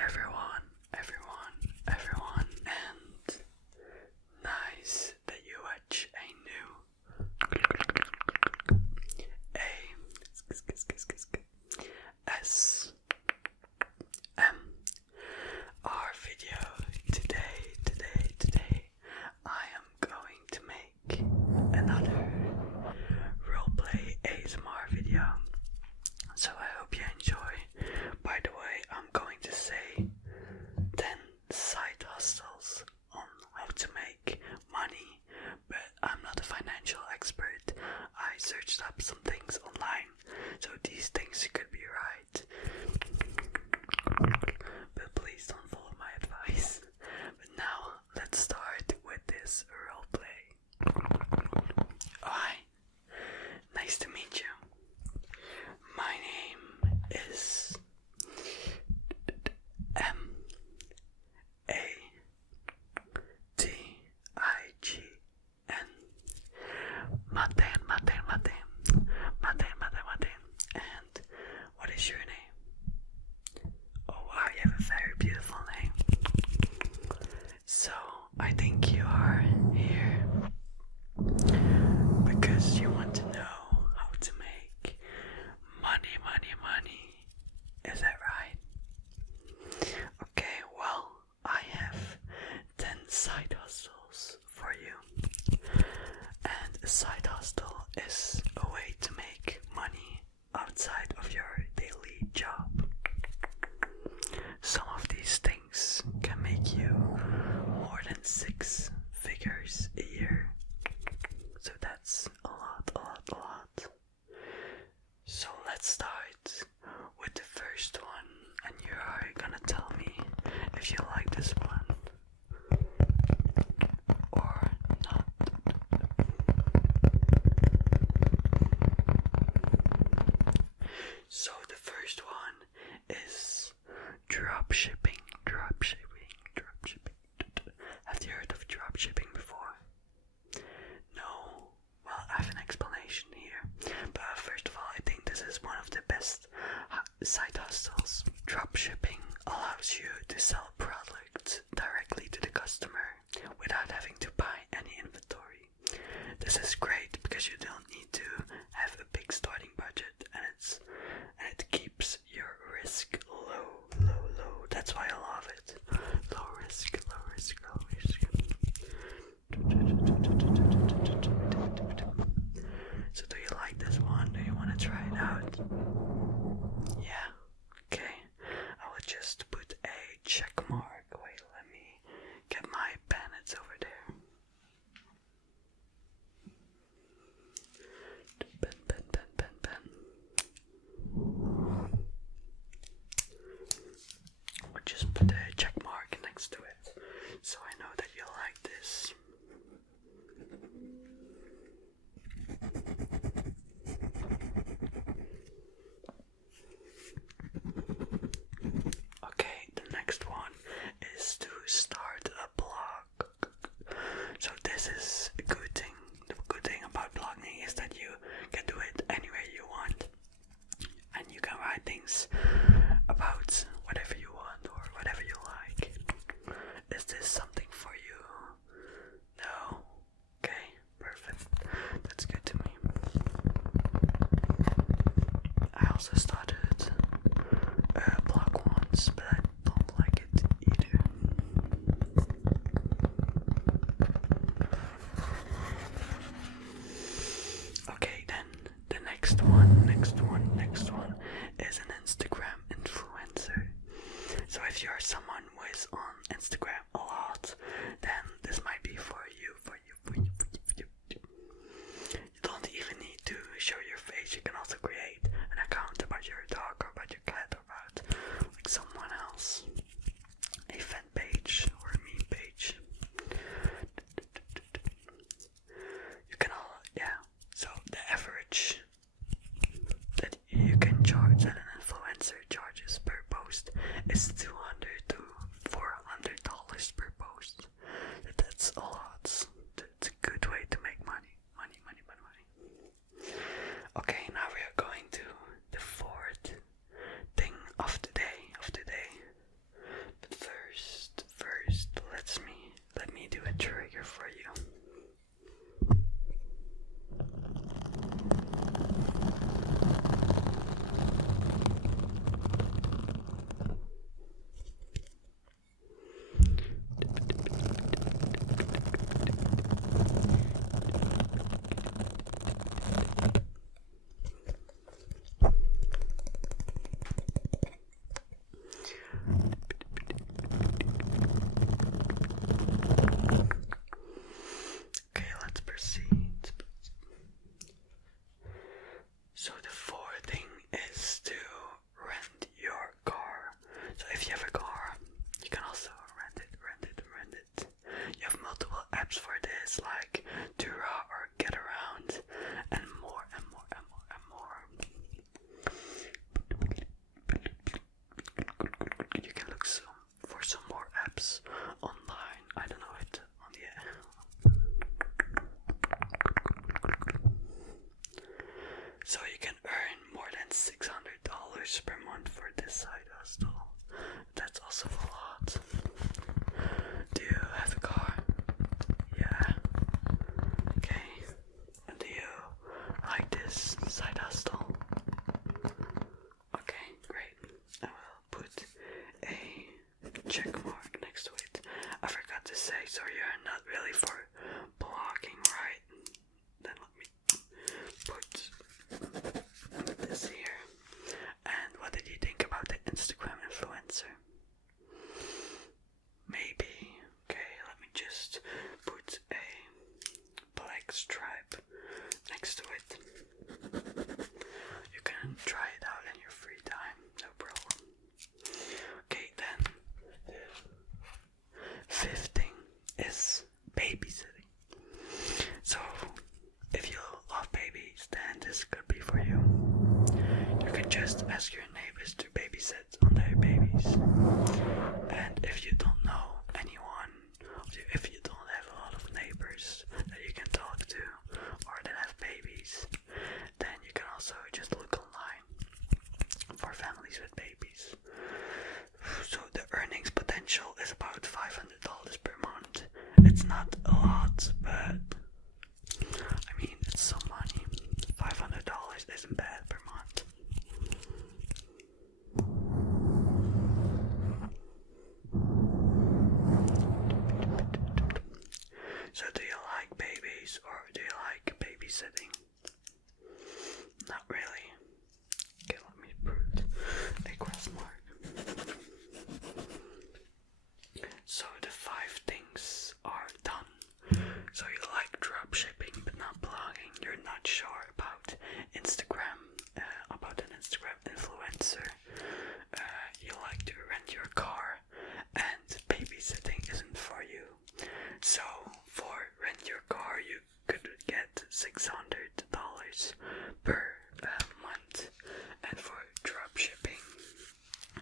everyone, and nice that you watch a new ASMR video. Today, I am going to make another roleplay ASMR video. So I hope you enjoy. By the way, I'm going to say 10 side hustles on how to make money, but I'm not a financial expert. I searched up some things online, so these things could be right, but please don't follow my advice. But now, let's start with this roleplay. Hi, nice to meet you. My name is Matijn. And what is your name? Oh wow, you have a very beautiful name. So I think you are here because you want to know how to make money. Is that right? Okay, well, I have 10 side hustles for you. And a side hustle is a way to make money outside of your daily job. Some of these things can make you more than 6 figures a year. So that's a lot. So let's start with the first one, and you are gonna tell me if you like this one or not. So the first one is dropshipping. Have you heard of dropshipping before? No? Well, I have an explanation here. But first of all, I think this is one of the best side hustles. Dropshipping allows you to sell products directly to the customer without having to buy any inventory. This is great because you don't need to have a big starting budget, and it keeps your risk low. That's why I love it. Low risk. So do you like this one? Do you want to try it out? Yeah. Okay. I will just put a check mark. Wait, let me get my pen. It's over there. Pen. Or just put a check mark next to it, so I know that you like this. Okay, the next one is to start a blog. So this is a good thing. The good thing about blogging is that you can do it anywhere you want, and you can write things about whatever you want or whatever you like. Is this something for you? No? Okay, perfect. That's good to me. I also started a blog once, but I don't like it either. Okay, then the next one is an Instagram per month for this side hustle. That's also a lot. Do you have a car? Yeah. Okay. And do you like this side hustle? Okay, great. I will put a check mark next to it. I forgot to say, so you're not really for blogging, right? Then let me put this here. And what did you think about the Instagram influencer? Maybe. Okay, let me just put a black stripe next to it. You can try it out in your free time, no problem. Okay, then the fifth thing is babysitting. So, if you love babies, then this could be for you. You can just ask your neighbors to babysit on their babies. And if you don't know anyone, if you don't have a lot of neighbors that you can talk to or that have babies, then you can also just look online for families with babies. So the earnings potential is about $500 per month. It's not a lot, but I mean, it's some money. $500 isn't bad per month. So do you like babies or do you like babysitting? Not really. Okay, let me put a cross mark. So the 5 things are done. So you like drop shipping but not blogging. You're not sure about Instagram, about an Instagram influencer. You like to rent your car, and babysitting isn't for you. So for rent your car, you could get $600 per month, and for drop shipping,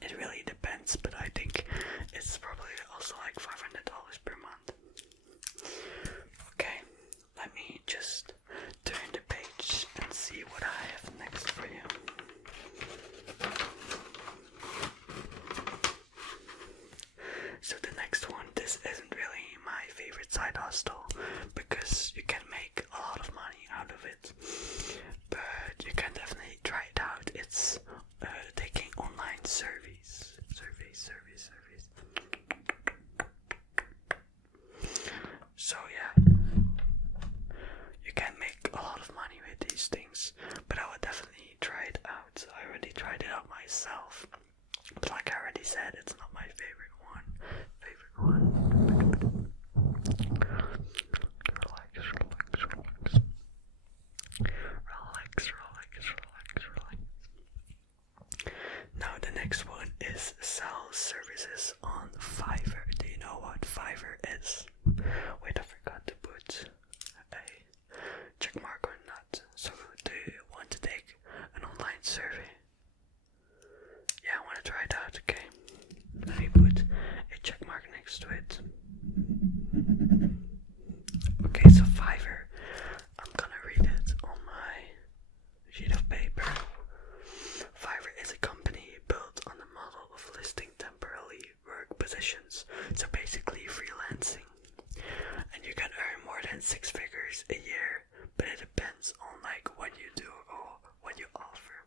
it really depends. But I think it's probably also like $500 per month. Okay, let me just turn the page and see what I have next for you. So the next one, this isn't really my favorite side hustle because you can make a lot of money out of it, but you can definitely try it out. It's taking online surveys. So yeah, you can make a lot of money with these things, but I would definitely try it out. I already tried it out myself, but like I already said, it's not my favorite one. Relax. Now the next one is sell services on Fiverr. Do you know what Fiverr is? Wait, I forgot to put a check mark on that. So do you want to take an online survey? Yeah, I want to try it out, okay. Let me put a check mark next to it. Okay, so Fiverr, I'm gonna read it on my sheet of paper. Fiverr is a company built on the model of listing temporary work positions, so basically freelancing. And you can earn more than 6 figures a year, but it depends on like what you do or what you offer.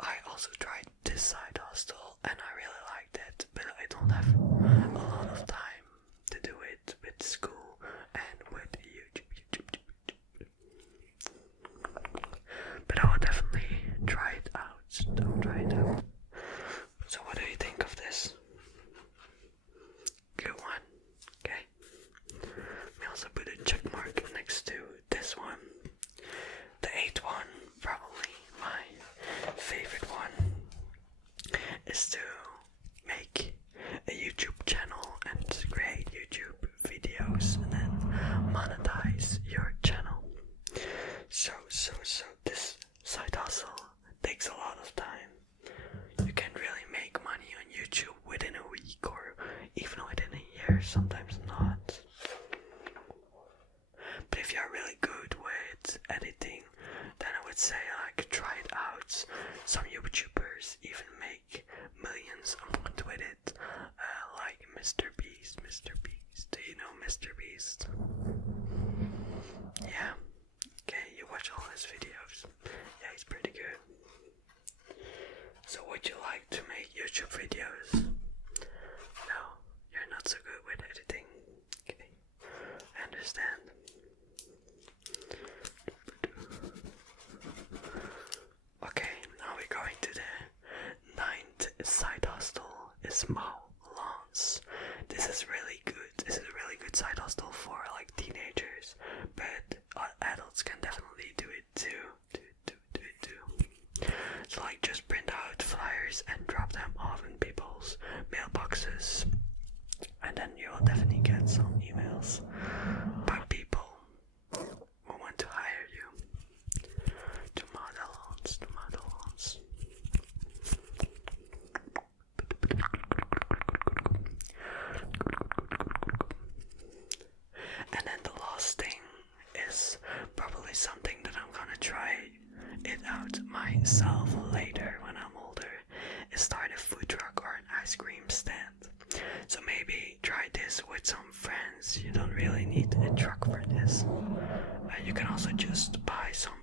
I also tried this side hustle and I really liked it, but I don't have a lot of time to do it with school and with YouTube. But I will definitely try it out. So what do you think of this? Good one. Okay. Let me also put a check mark next to this one. The 8th one, probably my favorite one, is to would say like try it out. Some YouTubers even make millions a month with it, like Mr. Beast. Do you know Mr. Beast? Yeah. Okay, you watch all his videos. Yeah, he's pretty good. So would you like to make YouTube videos? No, you're not so good with editing. Okay, I understand. Okay, now we're going to the 9th side hustle. Is mow lawns. This is really good. This is a really good side hustle for like teenagers, but adults can definitely do it too. So like just print out flyers and drop them off in people's mailboxes, and then you will definitely get some emails by people who want to hire you to mow the lawns. And then the last thing is probably something that I'm gonna try it out myself later when I'm older, is start a food truck or an ice cream stand. So maybe try this with some friends. You don't really need a truck for this. You can also just buy some